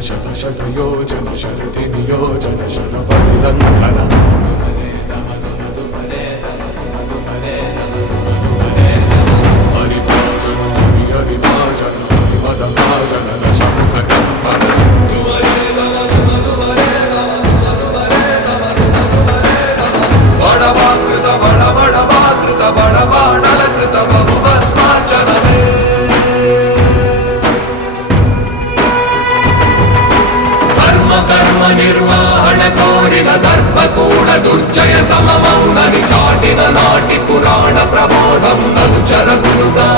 शत शत योजन शरति नियोजन शर परिलंघन हरिभाजन हरिभाजन हरिमदभाजन दशमुखकम्पन बड़वाकृत बड़वाकृत बड़बाणलकृत बहुभस्मार्चनमे कर्म निर्वाहण कोरिन दर्पकूण दुर्जय सममौननि चाटिन नाटि पुराण प्रबोधं नलुचरगुलुगा